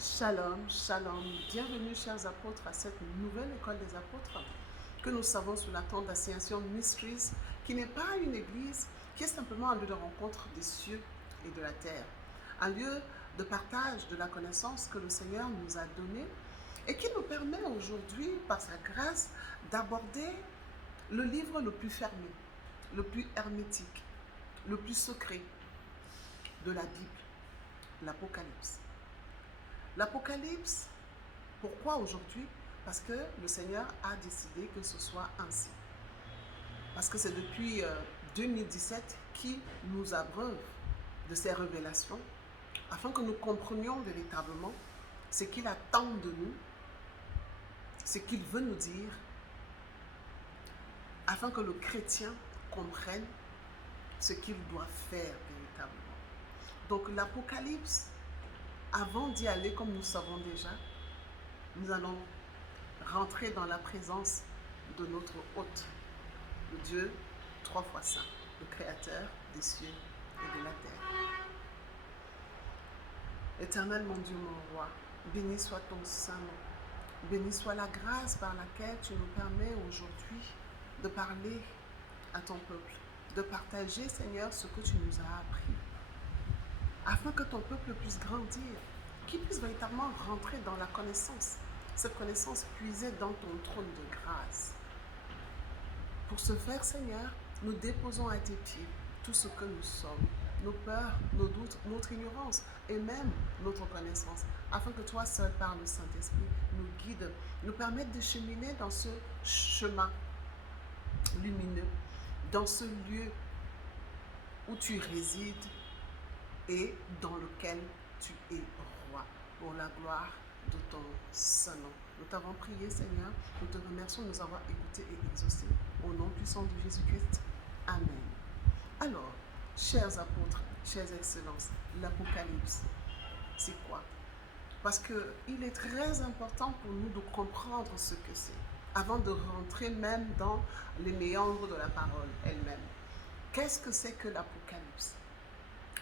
Shalom, shalom. Bienvenue, chers apôtres, à cette nouvelle école des apôtres que nous savons sous la tente d'Ascension Mysteries, qui n'est pas une église, qui est simplement un lieu de rencontre des cieux et de la terre. Un lieu de partage de la connaissance que le Seigneur nous a donnée et qui nous permet aujourd'hui, par sa grâce, d'aborder le livre le plus fermé, le plus hermétique, le plus secret de la Bible, l'Apocalypse. L'Apocalypse, pourquoi aujourd'hui? Parce que le Seigneur a décidé que ce soit ainsi. Parce que c'est depuis 2017 qu'il nous abreuve de ces révélations, afin que nous comprenions véritablement ce qu'il attend de nous, ce qu'il veut nous dire, afin que le chrétien comprenne ce qu'il doit faire véritablement. Donc l'Apocalypse, avant d'y aller comme nous savons déjà, nous allons rentrer dans la présence de notre hôte, le Dieu 3 fois saint, le Créateur des cieux et de la terre. Éternel mon Dieu, mon roi, béni soit ton saint nom, béni soit la grâce par laquelle tu nous permets aujourd'hui de parler à ton peuple, de partager, Seigneur, ce que tu nous as appris, afin que ton peuple puisse grandir, qu'il puisse véritablement rentrer dans la connaissance, cette connaissance puisée dans ton trône de grâce. Pour ce faire, Seigneur, nous déposons à tes pieds tout ce que nous sommes, nos peurs, nos doutes, notre ignorance et même notre connaissance, afin que toi seul, par le Saint-Esprit, nous guides, nous permette de cheminer dans ce chemin lumineux, dans ce lieu où tu résides et dans lequel tu es roi, pour la gloire de ton saint nom. Nous t'avons prié, Seigneur, nous te remercions de nous avoir écoutés et exaucés. Au nom puissant de Jésus-Christ. Amen. Alors, chers apôtres, chères excellences, l'Apocalypse, c'est quoi? Parce qu'il est très important pour nous de comprendre ce que c'est, avant de rentrer même dans les méandres de la parole elle-même. Qu'est-ce que c'est que l'Apocalypse?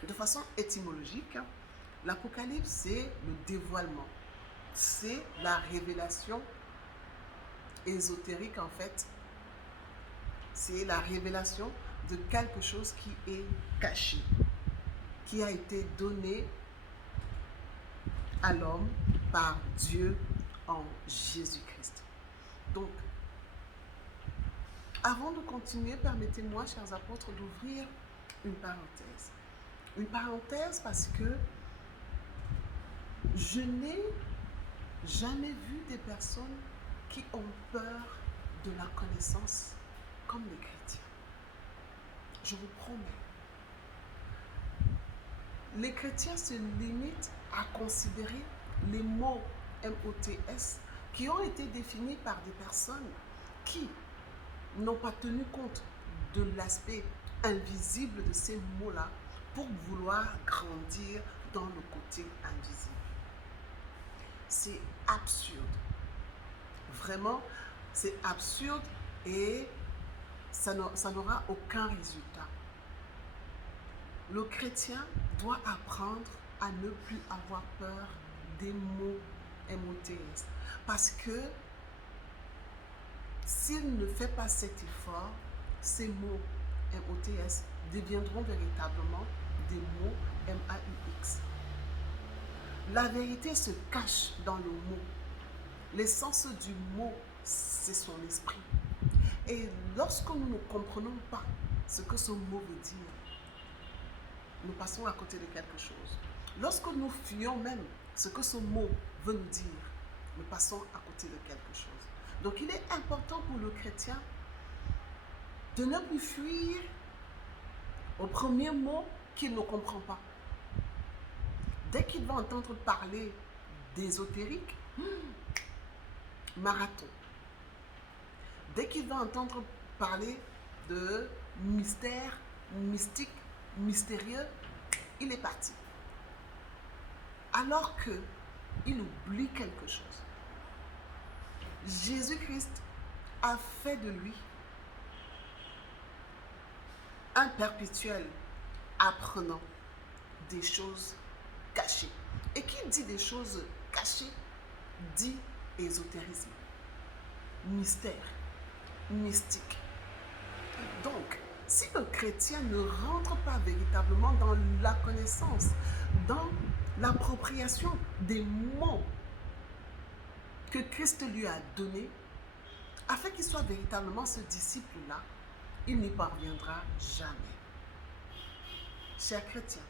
De façon étymologique, l'Apocalypse, c'est le dévoilement. C'est la révélation ésotérique, en fait. C'est la révélation de quelque chose qui est caché, qui a été donné à l'homme par Dieu en Jésus-Christ. Donc, avant de continuer, permettez-moi, chers apôtres, d'ouvrir une parenthèse. Une parenthèse parce que je n'ai jamais vu des personnes qui ont peur de la connaissance comme les chrétiens. Je vous promets. Les chrétiens se limitent à considérer les mots MOTS qui ont été définis par des personnes qui n'ont pas tenu compte de l'aspect invisible de ces mots-là pour vouloir grandir dans le côté invisible. C'est absurde. Vraiment, c'est absurde et ça n'aura aucun résultat. Le chrétien doit apprendre à ne plus avoir peur des mots MOTS. Parce que s'il ne fait pas cet effort, ces mots MOTS deviendront véritablement des mots MAUX. La vérité se cache dans le mot. L'essence du mot, c'est son esprit. Et lorsque nous ne comprenons pas ce que ce mot veut dire, nous passons à côté de quelque chose. Lorsque nous fuyons même ce que ce mot veut nous dire, nous passons à côté de quelque chose. Donc il est important pour le chrétien de ne plus fuir au premier mot qu'il ne comprend pas. Dès qu'il va entendre parler d'ésotérique, marathon. Dès qu'il va entendre parler de mystère, mystique, mystérieux, il est parti. Alors qu'il oublie quelque chose. Jésus-Christ a fait de lui un perpétuel apprenant des choses cachées. Et qui dit des choses caché dit ésotérisme, mystère, mystique. Donc, si le chrétien ne rentre pas véritablement dans la connaissance, dans l'appropriation des mots que Christ lui a donnés, afin qu'il soit véritablement ce disciple-là, il n'y parviendra jamais. Chers chrétiens,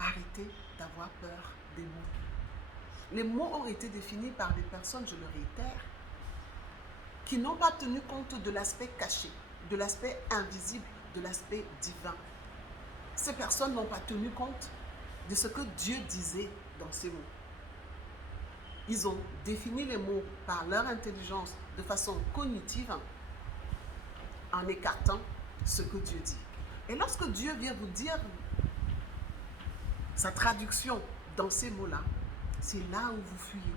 arrêtez d'avoir peur des mots. Les mots ont été définis par des personnes, je le réitère, qui n'ont pas tenu compte de l'aspect caché, de l'aspect invisible, de l'aspect divin. Ces personnes n'ont pas tenu compte de ce que Dieu disait dans ces mots. Ils ont défini les mots par leur intelligence de façon cognitive en écartant ce que Dieu dit. Et lorsque Dieu vient vous dire sa traduction dans ces mots-là, c'est là où vous fuyez,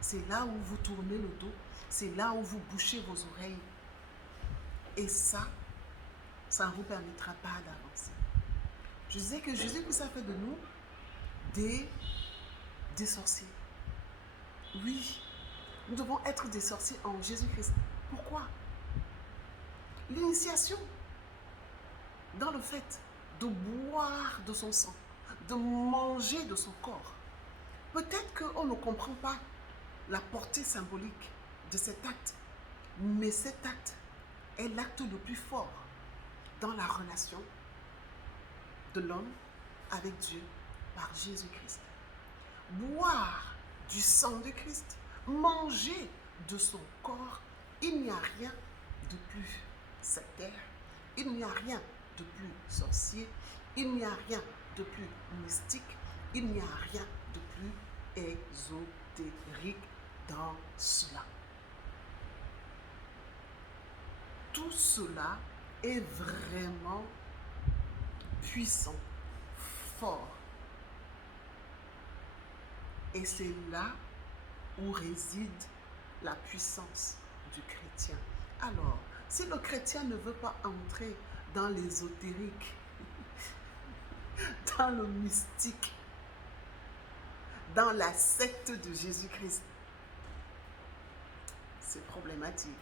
c'est là où vous tournez le dos, c'est là où vous bouchez vos oreilles. Et ça ne vous permettra pas d'avancer. Je disais que Jésus-Christ a fait de nous des sorciers. Oui, nous devons être des sorciers en Jésus-Christ. Pourquoi? L'initiation dans le fait de boire de son sang, de manger de son corps. Peut-être qu'on ne comprend pas la portée symbolique de cet acte, mais cet acte est l'acte le plus fort dans la relation de l'homme avec Dieu par Jésus-Christ. Boire du sang de Christ, manger de son corps, il n'y a rien de plus sectaire, il n'y a rien de plus sorcier, il n'y a rien de plus mystique, il n'y a rien de plus ésotérique dans cela. Tout cela est vraiment puissant, fort. Et c'est là où réside la puissance du chrétien. Alors, si le chrétien ne veut pas entrer dans l'ésotérique, dans le mystique, dans la secte de Jésus-Christ, c'est problématique.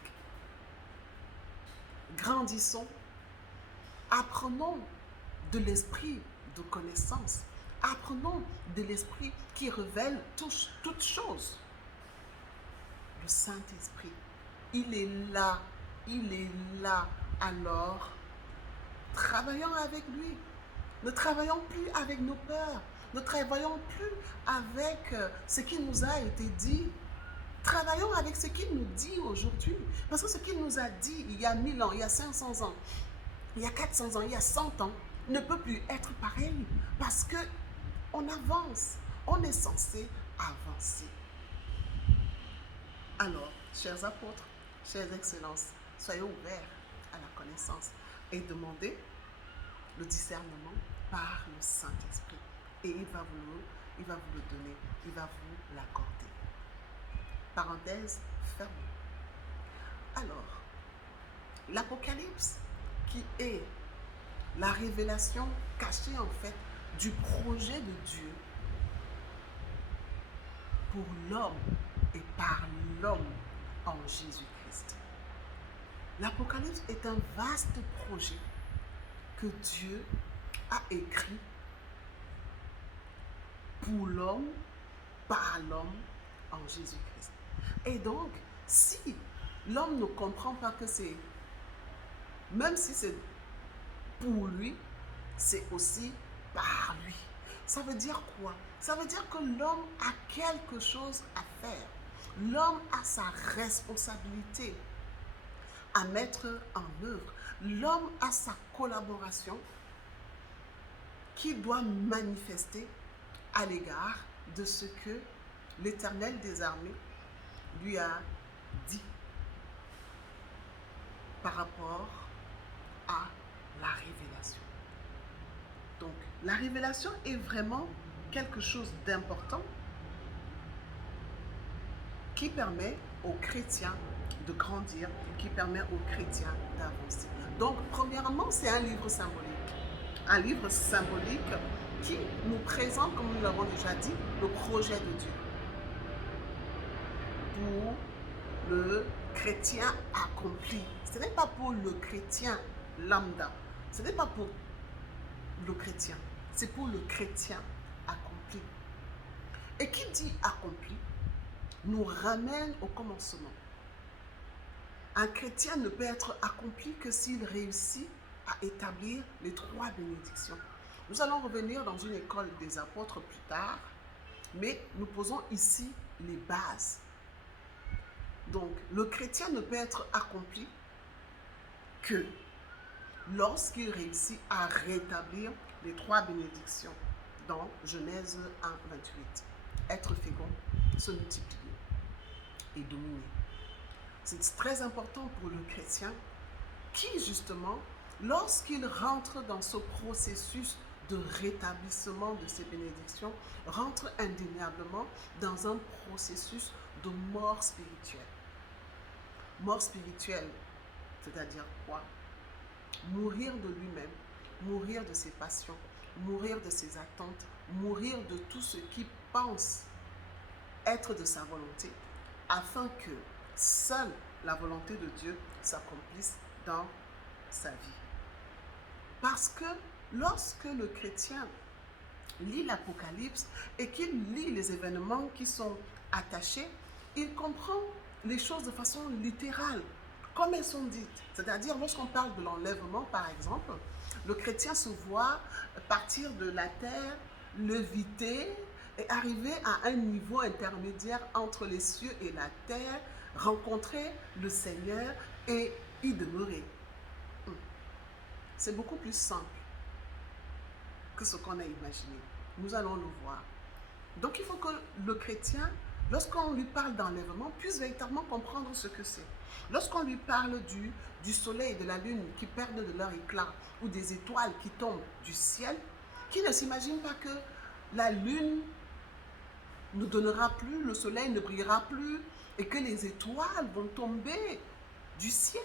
Grandissons, apprenons de l'esprit de connaissance, apprenons de l'esprit qui révèle toutes choses. Le Saint-Esprit, il est là, alors travaillons avec lui. Ne travaillons plus avec nos peurs, ne travaillons plus avec ce qui nous a été dit. Travaillons avec ce qu'il nous dit aujourd'hui. Parce que ce qu'il nous a dit il y a 1000 ans, il y a 500 ans, il y a 400 ans, il y a 100 ans, ne peut plus être pareil. Parce que on avance, on est censé avancer. Alors, chers apôtres, chères excellences, soyez ouverts à la connaissance et demandez le discernement par le Saint-Esprit. Et il va vous le donner, il va vous l'accorder. Parenthèse fermée. Alors, l'Apocalypse, qui est la révélation cachée en fait du projet de Dieu pour l'homme et par l'homme en Jésus-Christ. L'Apocalypse est un vaste projet que Dieu a écrit pour l'homme, par l'homme en Jésus-Christ. Et donc, si l'homme ne comprend pas que c'est, même si c'est pour lui, c'est aussi par lui. Ça veut dire quoi? Ça veut dire que l'homme a quelque chose à faire. L'homme a sa responsabilité à mettre en œuvre. L'homme a sa collaboration qu'il doit manifester à l'égard de ce que l'Éternel des armées lui a dit par rapport à la révélation. Donc, la révélation est vraiment quelque chose d'important qui permet aux chrétiens de grandir, qui permet aux chrétiens d'avancer. Donc, premièrement, c'est un livre symbolique. Un livre symbolique qui nous présente, comme nous l'avons déjà dit, le projet de Dieu. pour le chrétien accompli. Ce n'est pas pour le chrétien lambda. Ce n'est pas pour le chrétien. C'est pour le chrétien accompli. Et qui dit accompli nous ramène au commencement. Un chrétien ne peut être accompli que s'il réussit à établir les 3 bénédictions. Nous allons revenir dans une école des apôtres plus tard, mais nous posons ici les bases. Donc, le chrétien ne peut être accompli que lorsqu'il réussit à rétablir les 3 bénédictions dans Genèse 1, 28. Être fécond, se multiplier et dominer. C'est très important pour le chrétien qui, justement, lorsqu'il rentre dans ce processus de rétablissement de ces bénédictions, rentre indéniablement dans un processus de mort spirituelle. Mort spirituelle, c'est-à-dire quoi? Mourir de lui-même, mourir de ses passions, mourir de ses attentes, mourir de tout ce qui pense être de sa volonté, afin que seule la volonté de Dieu s'accomplisse dans sa vie. Parce que lorsque le chrétien lit l'Apocalypse et qu'il lit les événements qui sont attachés, il comprend les choses de façon littérale, comme elles sont dites. C'est-à-dire, lorsqu'on parle de l'enlèvement, par exemple, le chrétien se voit partir de la terre, leviter et arriver à un niveau intermédiaire entre les cieux et la terre, rencontrer le Seigneur et y demeurer. C'est beaucoup plus simple que ce qu'on a imaginé. Nous allons le voir. Donc il faut que le chrétien, lorsqu'on lui parle d'enlèvement, puisse véritablement comprendre ce que c'est. Lorsqu'on lui parle du soleil et de la lune qui perdent de leur éclat, ou des étoiles qui tombent du ciel, qui ne s'imagine pas que la lune ne donnera plus, le soleil ne brillera plus, et que les étoiles vont tomber du ciel.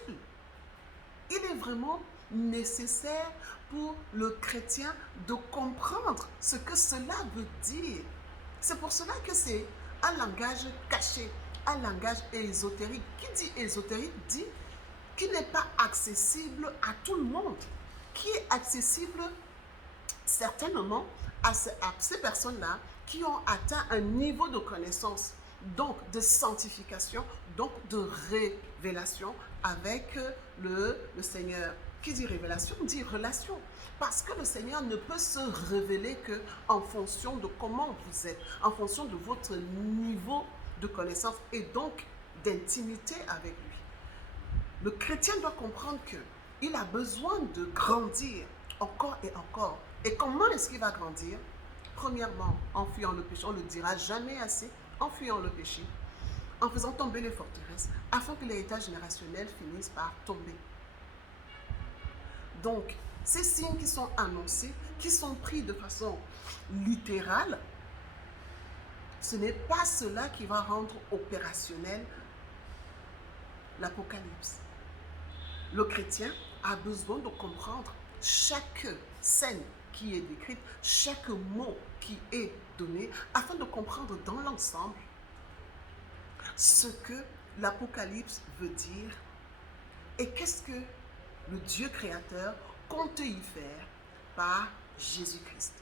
Il est vraiment nécessaire pour le chrétien de comprendre ce que cela veut dire. C'est pour cela que c'est un langage caché, un langage ésotérique. Qui dit ésotérique dit qui n'est pas accessible à tout le monde, qui est accessible certainement à ces personnes-là qui ont atteint un niveau de connaissance, donc de sanctification, donc de révélation avec le Seigneur. Qui dit révélation dit relation. Parce que le Seigneur ne peut se révéler qu'en fonction de comment vous êtes, en fonction de votre niveau de connaissance et donc d'intimité avec lui. Le chrétien doit comprendre qu'il a besoin de grandir encore et encore. Et comment est-ce qu'il va grandir? Premièrement, en fuyant le péché, on ne le dira jamais assez, en fuyant le péché, en faisant tomber les forteresses, afin que l'héritage générationnel finisse par tomber. Donc, ces signes qui sont annoncés, qui sont pris de façon littérale, ce n'est pas cela qui va rendre opérationnel l'Apocalypse. Le chrétien a besoin de comprendre chaque scène qui est décrite, chaque mot qui est donné, afin de comprendre dans l'ensemble ce que l'Apocalypse veut dire et qu'est-ce que le Dieu créateur compte y faire par Jésus-Christ.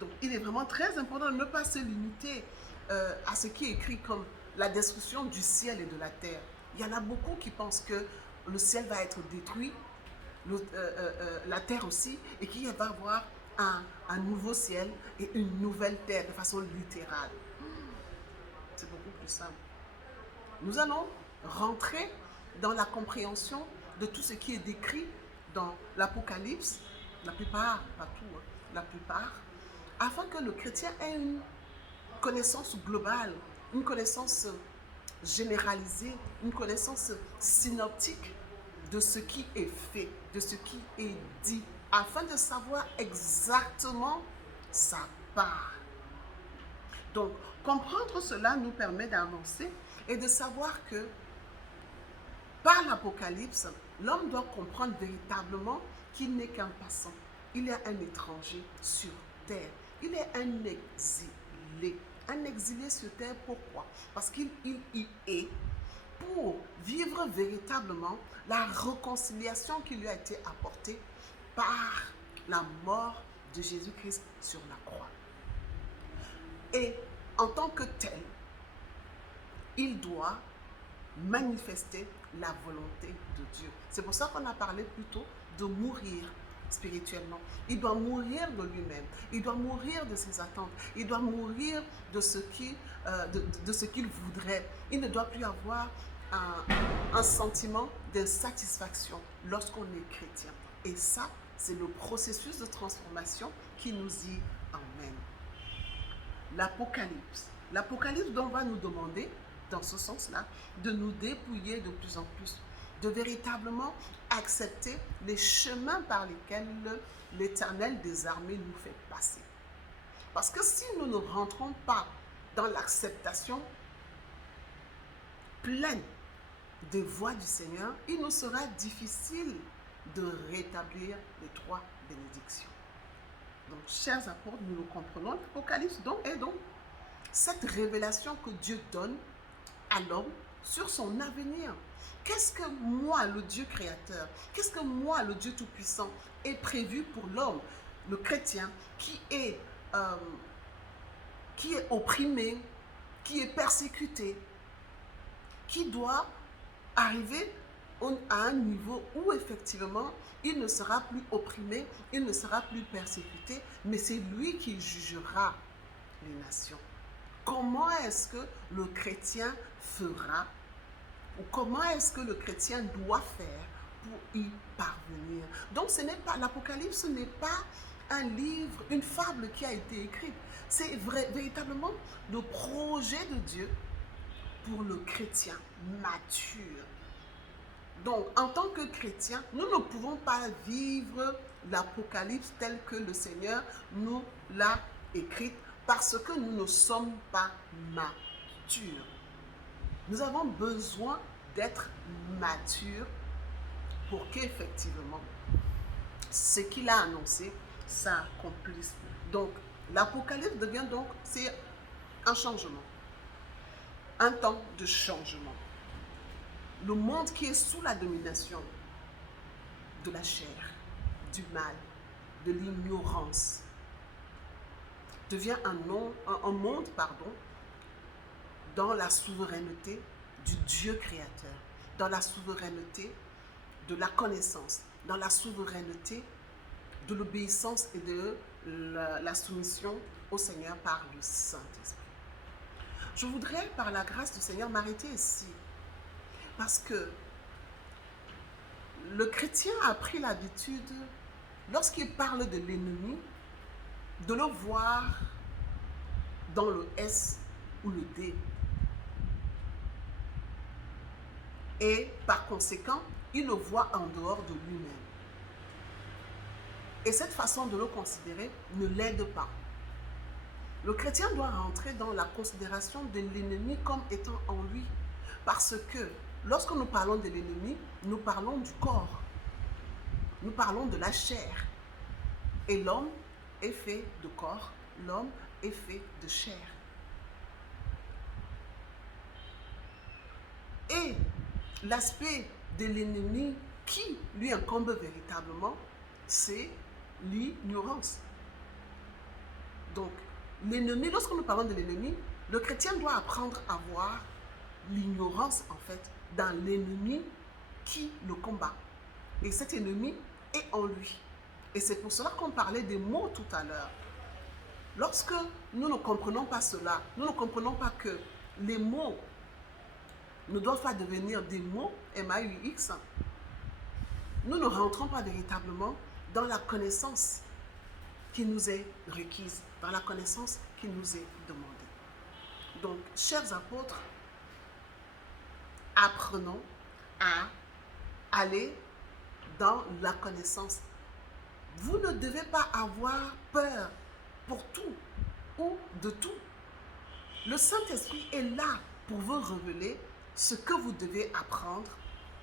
Donc, il est vraiment très important de ne pas se limiter à ce qui est écrit comme la destruction du ciel et de la terre. Il y en a beaucoup qui pensent que le ciel va être détruit, la terre aussi, et qu'il va y avoir un nouveau ciel et une nouvelle terre de façon littérale. C'est beaucoup plus simple. Nous allons rentrer dans la compréhension de tout ce qui est décrit dans l'Apocalypse, la plupart, pas tout, la plupart, afin que le chrétien ait une connaissance globale, une connaissance généralisée, une connaissance synoptique de ce qui est fait, de ce qui est dit, afin de savoir exactement sa part. Donc, comprendre cela nous permet d'avancer et de savoir que par l'Apocalypse, l'homme doit comprendre véritablement qu'il n'est qu'un passant. Il est un étranger sur terre. Il est un exilé. Un exilé sur terre. Pourquoi? Parce qu'il est pour vivre véritablement la réconciliation qui lui a été apportée par la mort de Jésus-Christ sur la croix. Et en tant que tel, il doit manifester la volonté de Dieu. C'est pour ça qu'on a parlé plutôt de mourir spirituellement. Il doit mourir de lui-même. Il doit mourir de ses attentes. Il doit mourir de ce qu'il voudrait. Il ne doit plus avoir un sentiment d'insatisfaction lorsqu'on est chrétien. Et ça, c'est le processus de transformation qui nous y emmène. L'Apocalypse. L'Apocalypse dont on va nous demander, dans ce sens-là, de nous dépouiller de plus en plus, de véritablement accepter les chemins par lesquels l'Éternel des armées nous fait passer. Parce que si nous ne rentrons pas dans l'acceptation pleine des voies du Seigneur, il nous sera difficile de rétablir les 3 bénédictions. Donc, chers apôtres, nous le comprenons, l'Apocalypse est donc cette révélation que Dieu donne à l'homme sur son avenir. Qu'est-ce que moi, le Dieu créateur, qu'est-ce que moi, le Dieu tout-puissant, est prévu pour l'homme, le chrétien, qui est opprimé, qui est persécuté, qui doit arriver à un niveau où effectivement il ne sera plus opprimé, il ne sera plus persécuté, mais c'est lui qui jugera les nations. Comment est-ce que le chrétien fera, ou comment est-ce que le chrétien doit faire pour y parvenir? Donc ce n'est pas, l'Apocalypse n'est pas un livre, une fable qui a été écrite. C'est véritablement le projet de Dieu pour le chrétien mature. Donc, en tant que chrétien, nous ne pouvons pas vivre l'Apocalypse tel que le Seigneur nous l'a écrite parce que nous ne sommes pas matures. Nous avons besoin d'être matures pour qu'effectivement, ce qu'il a annoncé s'accomplisse. Donc, l'Apocalypse devient donc, c'est un changement, un temps de changement. Le monde qui est sous la domination de la chair, du mal, de l'ignorance, devient un monde dans la souveraineté du Dieu créateur, dans la souveraineté de la connaissance, dans la souveraineté de l'obéissance et de la soumission au Seigneur par le Saint-Esprit. Je voudrais, par la grâce du Seigneur, m'arrêter ici. Parce que le chrétien a pris l'habitude, lorsqu'il parle de l'ennemi, de le voir dans le S ou le D. Et par conséquent, il le voit en dehors de lui-même. Et cette façon de le considérer ne l'aide pas. Le chrétien doit rentrer dans la considération de l'ennemi comme étant en lui. Parce que lorsque nous parlons de l'ennemi, nous parlons du corps. Nous parlons de la chair. Et l'homme est fait de corps, l'homme est fait de chair. Et l'aspect de l'ennemi qui lui incombe véritablement, c'est l'ignorance. Donc, l'ennemi, lorsque nous parlons de l'ennemi, le chrétien doit apprendre à voir l'ignorance, en fait, dans l'ennemi qui le combat. Et cet ennemi est en lui. Et c'est pour cela qu'on parlait des mots tout à l'heure. Lorsque nous ne comprenons pas cela, nous ne comprenons pas que les mots ne doivent pas devenir des mots, M-A-U-X, nous ne rentrons pas véritablement dans la connaissance qui nous est requise, dans la connaissance qui nous est demandée. Donc, chers apôtres, apprenons à aller dans la connaissance. Vous ne devez pas avoir peur pour tout ou de tout. Le Saint-Esprit est là pour vous révéler ce que vous devez apprendre,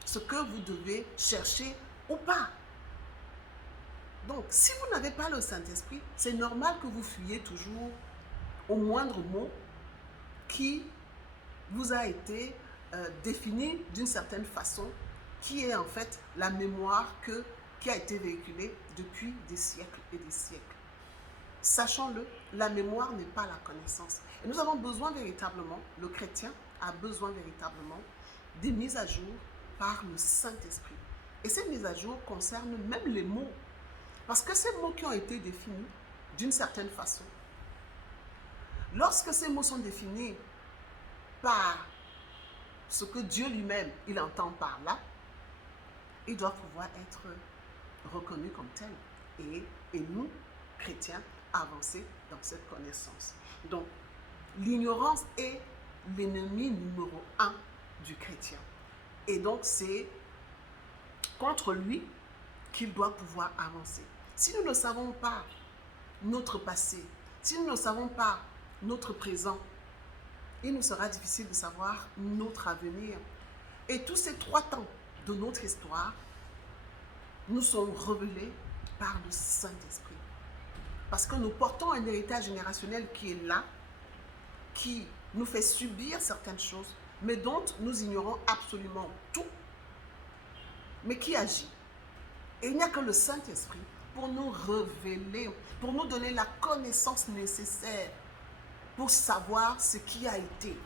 ce que vous devez chercher ou pas. Donc, si vous n'avez pas le Saint-Esprit, c'est normal que vous fuyiez toujours au moindre mot qui vous a été définie d'une certaine façon, qui est en fait la mémoire qui a été véhiculée depuis des siècles et des siècles. Sachons-le, la mémoire n'est pas la connaissance. Et nous avons besoin véritablement, le chrétien a besoin véritablement des mises à jour par le Saint-Esprit. Et ces mises à jour concernent même les mots. Parce que ces mots qui ont été définis d'une certaine façon, lorsque ces mots sont définis par ce que Dieu lui-même, il entend par là, ils doivent pouvoir être reconnus comme tels. Et nous, chrétiens, avancer dans cette connaissance. Donc, l'ignorance est l'ennemi numéro 1 du chrétien. Et donc, c'est contre lui qu'il doit pouvoir avancer. Si nous ne savons pas notre passé, si nous ne savons pas notre présent, il nous sera difficile de savoir notre avenir. Et tous ces 3 temps de notre histoire nous sont révélés par le Saint-Esprit. Parce que nous portons un héritage générationnel qui est là, qui nous fait subir certaines choses, mais dont nous ignorons absolument tout, mais qui agit. Et il n'y a que le Saint-Esprit pour nous révéler, pour nous donner la connaissance nécessaire pour savoir ce qui a été.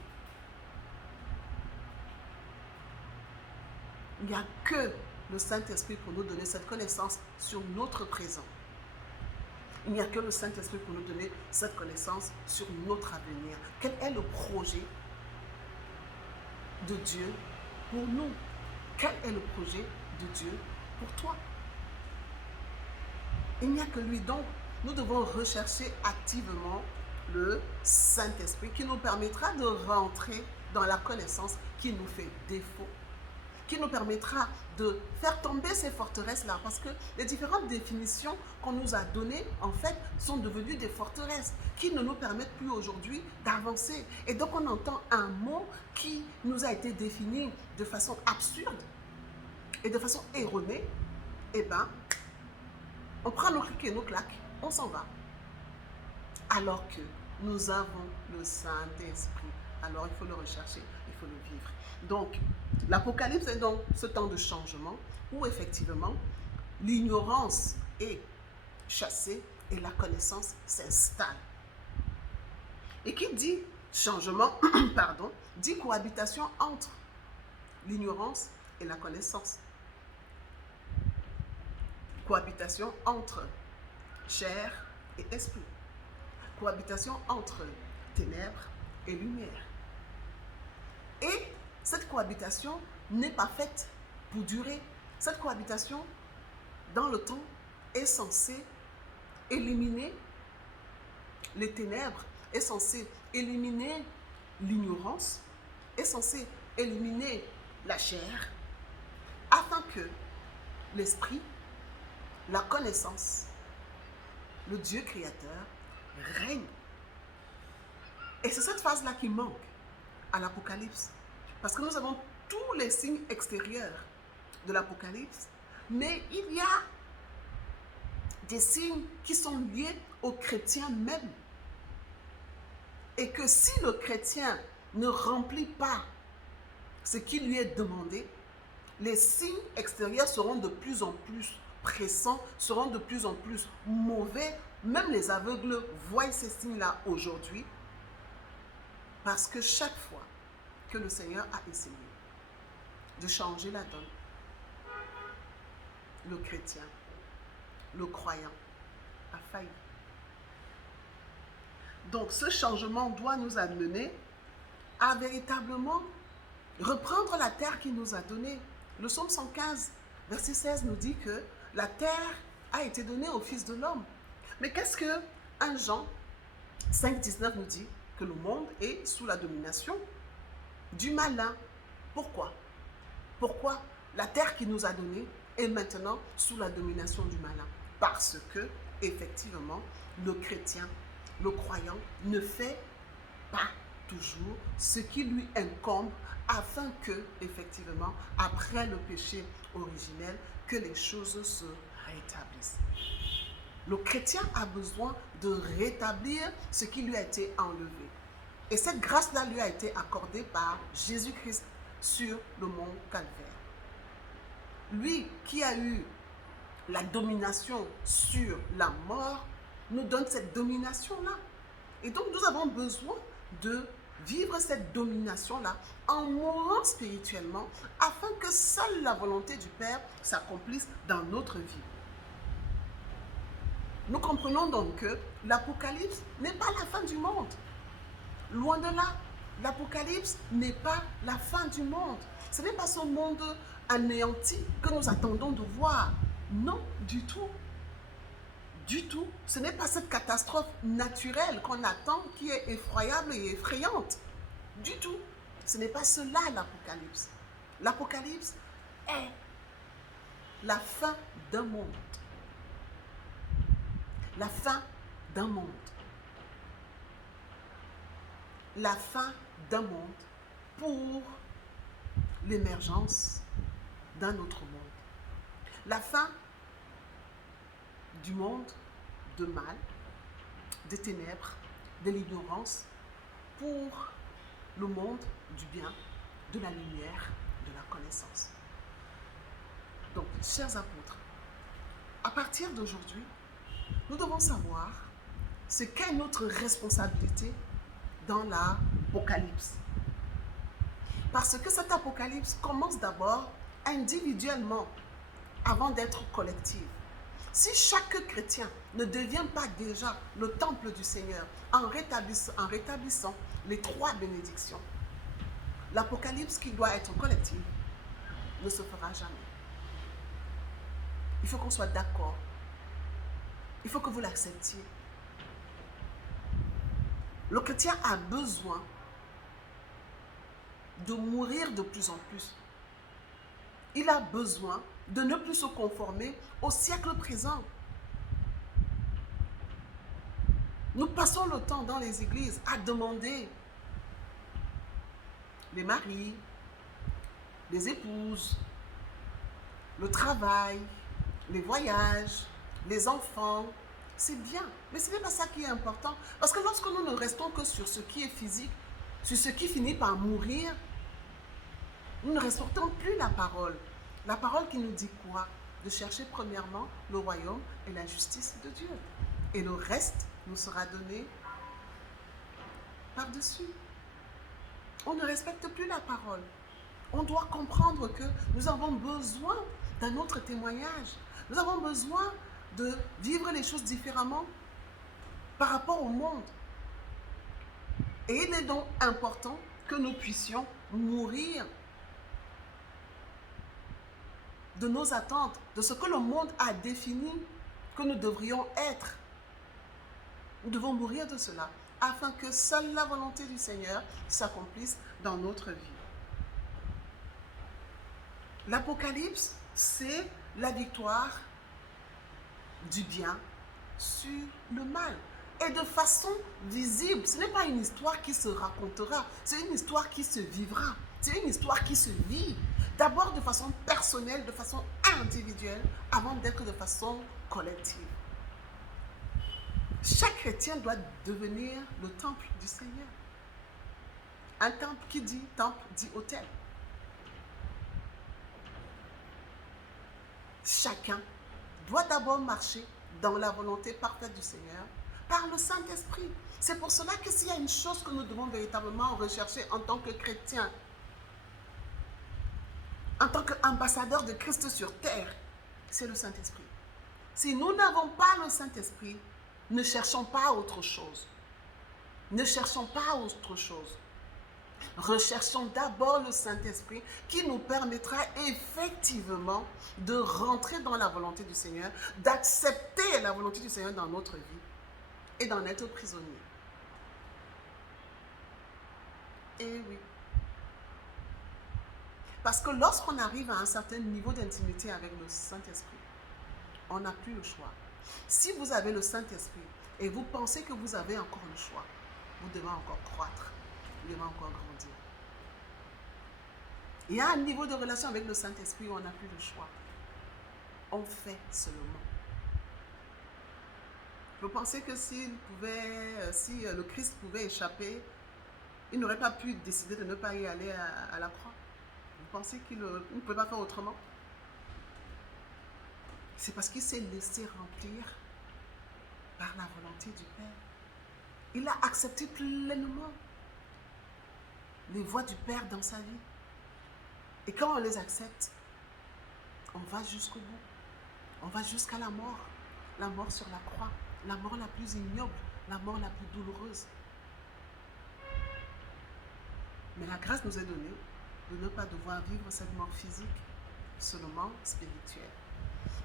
Il n'y a que le Saint-Esprit pour nous donner cette connaissance sur notre présent. Il n'y a que le Saint-Esprit pour nous donner cette connaissance sur notre avenir. Quel est le projet de Dieu pour nous? Quel est le projet de Dieu pour toi? Il n'y a que lui. Donc, nous devons rechercher activement le Saint-Esprit qui nous permettra de rentrer dans la connaissance qui nous fait défaut, qui nous permettra de faire tomber ces forteresses-là, parce que les différentes définitions qu'on nous a données, en fait, sont devenues des forteresses qui ne nous permettent plus aujourd'hui d'avancer. Et donc, on entend un mot qui nous a été défini de façon absurde et de façon erronée. Eh bien, on prend nos clics et nos claques, on s'en va. Alors que nous avons le Saint-Esprit. Alors, il faut le rechercher, il faut le vivre. Donc, l'Apocalypse est donc ce temps de changement où effectivement l'ignorance est chassée et la connaissance s'installe. Et qui dit changement, pardon, dit cohabitation entre l'ignorance et la connaissance. Cohabitation entre chair et esprit. Cohabitation entre ténèbres et lumière. Et cette cohabitation n'est pas faite pour durer. Cette cohabitation, dans le temps, est censée éliminer les ténèbres, est censée éliminer l'ignorance, est censée éliminer la chair, afin que l'esprit, la connaissance, le Dieu créateur règne. Et c'est cette phase-là qui manque à l'Apocalypse. Parce que nous avons tous les signes extérieurs de l'Apocalypse, mais il y a des signes qui sont liés au chrétien même. Et que si le chrétien ne remplit pas ce qui lui est demandé, les signes extérieurs seront de plus en plus pressants, seront de plus en plus mauvais. Même les aveugles voient ces signes-là aujourd'hui, parce que chaque fois que le Seigneur a essayé de changer la donne, le chrétien, le croyant a failli. Donc ce changement doit nous amener à véritablement reprendre la terre qu'il nous a donnée. Le psaume 115, verset 16 nous dit que la terre a été donnée au Fils de l'homme. Mais qu'est-ce que 1 Jean 5, 19 nous dit? Que le monde est sous la domination du malin. Pourquoi? Pourquoi la terre qui nous a donnée est maintenant sous la domination du malin? Parce que, effectivement, le chrétien, le croyant, ne fait pas toujours ce qui lui incombe afin que, effectivement, après le péché originel, que les choses se rétablissent. Le chrétien a besoin de rétablir ce qui lui a été enlevé. Et cette grâce-là lui a été accordée par Jésus-Christ sur le mont Calvaire. Lui qui a eu la domination sur la mort, nous donne cette domination-là. Et donc nous avons besoin de vivre cette domination-là en mourant spirituellement afin que seule la volonté du Père s'accomplisse dans notre vie. Nous comprenons donc que l'Apocalypse n'est pas la fin du monde. Loin de là, l'Apocalypse n'est pas la fin du monde. Ce n'est pas ce monde anéanti que nous attendons de voir. Non, du tout. Du tout. Ce n'est pas cette catastrophe naturelle qu'on attend qui est effroyable et effrayante. Du tout. Ce n'est pas cela l'Apocalypse. L'Apocalypse est la fin d'un monde. La fin d'un monde. La fin d'un monde pour l'émergence d'un autre monde. La fin du monde de mal, des ténèbres, de l'ignorance, pour le monde du bien, de la lumière, de la connaissance. Donc, chers apôtres, à partir d'aujourd'hui, nous devons savoir ce qu'est notre responsabilité dans l'Apocalypse. Parce que cet Apocalypse commence d'abord individuellement avant d'être collective. Si chaque chrétien ne devient pas déjà le temple du Seigneur en rétablissant les 3 bénédictions, l'Apocalypse qui doit être collective ne se fera jamais. Il faut qu'on soit d'accord. Il faut que vous l'acceptiez. Le chrétien a besoin de mourir de plus en plus. Il a besoin de ne plus se conformer au siècle présent. Nous passons le temps dans les églises à demander les maris, les épouses, le travail, les voyages, les enfants. C'est bien, mais ce n'est pas ça qui est important. Parce que lorsque nous ne restons que sur ce qui est physique, sur ce qui finit par mourir, nous ne respectons plus la parole. La parole qui nous dit quoi? De chercher premièrement le royaume et la justice de Dieu. Et le reste nous sera donné par-dessus. On ne respecte plus la parole. On doit comprendre que nous avons besoin d'un autre témoignage. Nous avons besoin de vivre les choses différemment par rapport au monde. Et il est donc important que nous puissions mourir de nos attentes, de ce que le monde a défini que nous devrions être. Nous devons mourir de cela afin que seule la volonté du Seigneur s'accomplisse dans notre vie. L'Apocalypse, c'est la victoire du bien sur le mal. Et de façon visible. Ce n'est pas une histoire qui se racontera, c'est une histoire qui se vivra. C'est une histoire qui se vit. D'abord de façon personnelle, de façon individuelle, avant d'être de façon collective. Chaque chrétien doit devenir le temple du Seigneur. Un temple qui dit temple dit autel. Chacun doit d'abord marcher dans la volonté parfaite du Seigneur par le Saint-Esprit. C'est pour cela que s'il y a une chose que nous devons véritablement rechercher en tant que chrétiens, en tant qu'ambassadeurs de Christ sur terre, c'est le Saint-Esprit. Si nous n'avons pas le Saint-Esprit, ne cherchons pas autre chose. Ne cherchons pas autre chose. Recherchons d'abord le Saint-Esprit qui nous permettra effectivement de rentrer dans la volonté du Seigneur, d'accepter la volonté du Seigneur dans notre vie et d'en être prisonnier. Et oui. Parce que lorsqu'on arrive à un certain niveau d'intimité avec le Saint-Esprit, on n'a plus le choix. Si vous avez le Saint-Esprit et vous pensez que vous avez encore le choix, vous devez encore croître, vous devez encore grandir. Il y a un niveau de relation avec le Saint-Esprit où on n'a plus le choix. On fait seulement. Vous pensez que si le Christ pouvait échapper Il n'aurait pas pu décider de ne pas y aller à la croix. Vous pensez qu'il ne pouvait pas faire autrement? C'est parce qu'il s'est laissé remplir par la volonté du Père. Il a accepté pleinement les voies du Père dans sa vie. Et quand on les accepte, on va jusqu'au bout. On va jusqu'à la mort sur la croix, la mort la plus ignoble, la mort la plus douloureuse. Mais la grâce nous est donnée de ne pas devoir vivre cette mort physique, seulement spirituelle.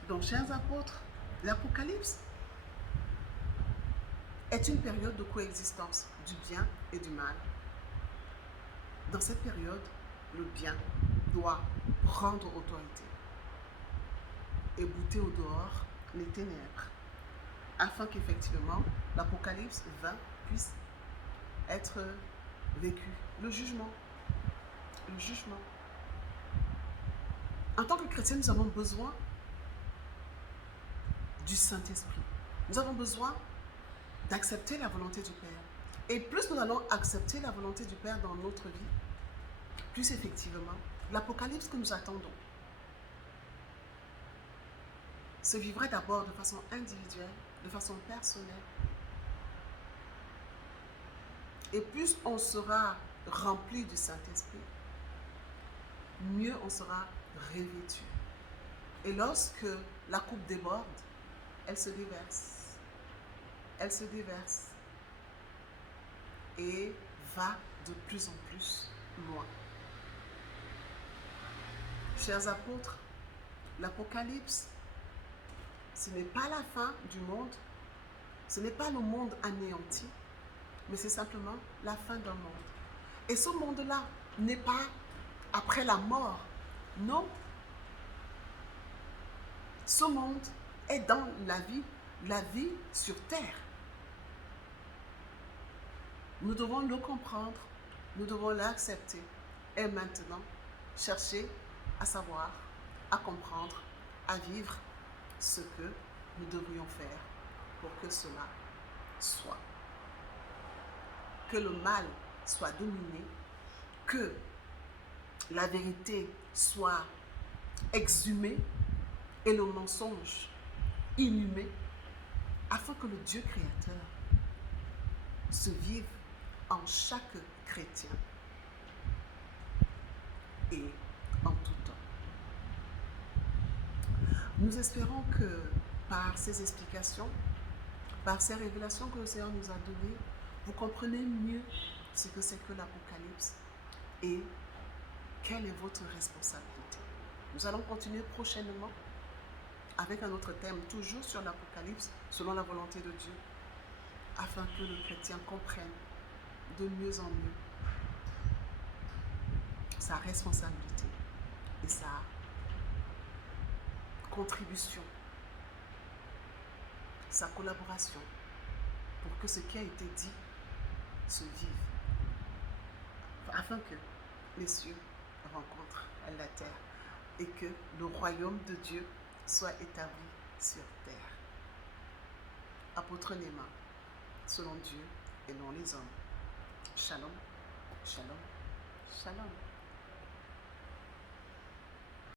Donc, chers apôtres, l'Apocalypse est une période de coexistence du bien et du mal. Dans cette période, le bien doit prendre autorité et bouter au dehors les ténèbres, afin qu'effectivement l'Apocalypse 20 puisse être vécu. Le jugement. Le jugement. En tant que chrétiens, nous avons besoin du Saint-Esprit. Nous avons besoin d'accepter la volonté du Père. Et plus nous allons accepter la volonté du Père dans notre vie, plus effectivement, l'Apocalypse que nous attendons se vivra d'abord de façon individuelle, de façon personnelle. Et plus on sera rempli du Saint-Esprit, mieux on sera revêtu. Et lorsque la coupe déborde, elle se déverse. Elle se déverse. Et va de plus en plus loin. Chers apôtres, l'Apocalypse, ce n'est pas la fin du monde, ce n'est pas le monde anéanti, mais c'est simplement la fin d'un monde. Et ce monde-là n'est pas après la mort, non. Ce monde est dans la vie sur terre. Nous devons le comprendre, nous devons l'accepter et maintenant chercher à savoir, à comprendre, à vivre ce que nous devrions faire pour que cela soit. Que le mal soit dominé, que la vérité soit exhumée et le mensonge inhumé, afin que le Dieu créateur se vive en chaque chrétien et en tout temps. Nous espérons que par ces explications, par ces révélations que le Seigneur nous a données, vous comprenez mieux ce que c'est que l'Apocalypse et quelle est votre responsabilité. Nous allons continuer prochainement avec un autre thème, toujours sur l'Apocalypse, selon la volonté de Dieu, afin que le chrétien comprenne de mieux en mieux sa responsabilité et sa contribution, sa collaboration pour que ce qui a été dit se vive, afin que les cieux rencontrent la terre et que le royaume de Dieu soit établi sur terre. Apôtre Néma, selon Dieu et non les hommes. Shalom, shalom, shalom.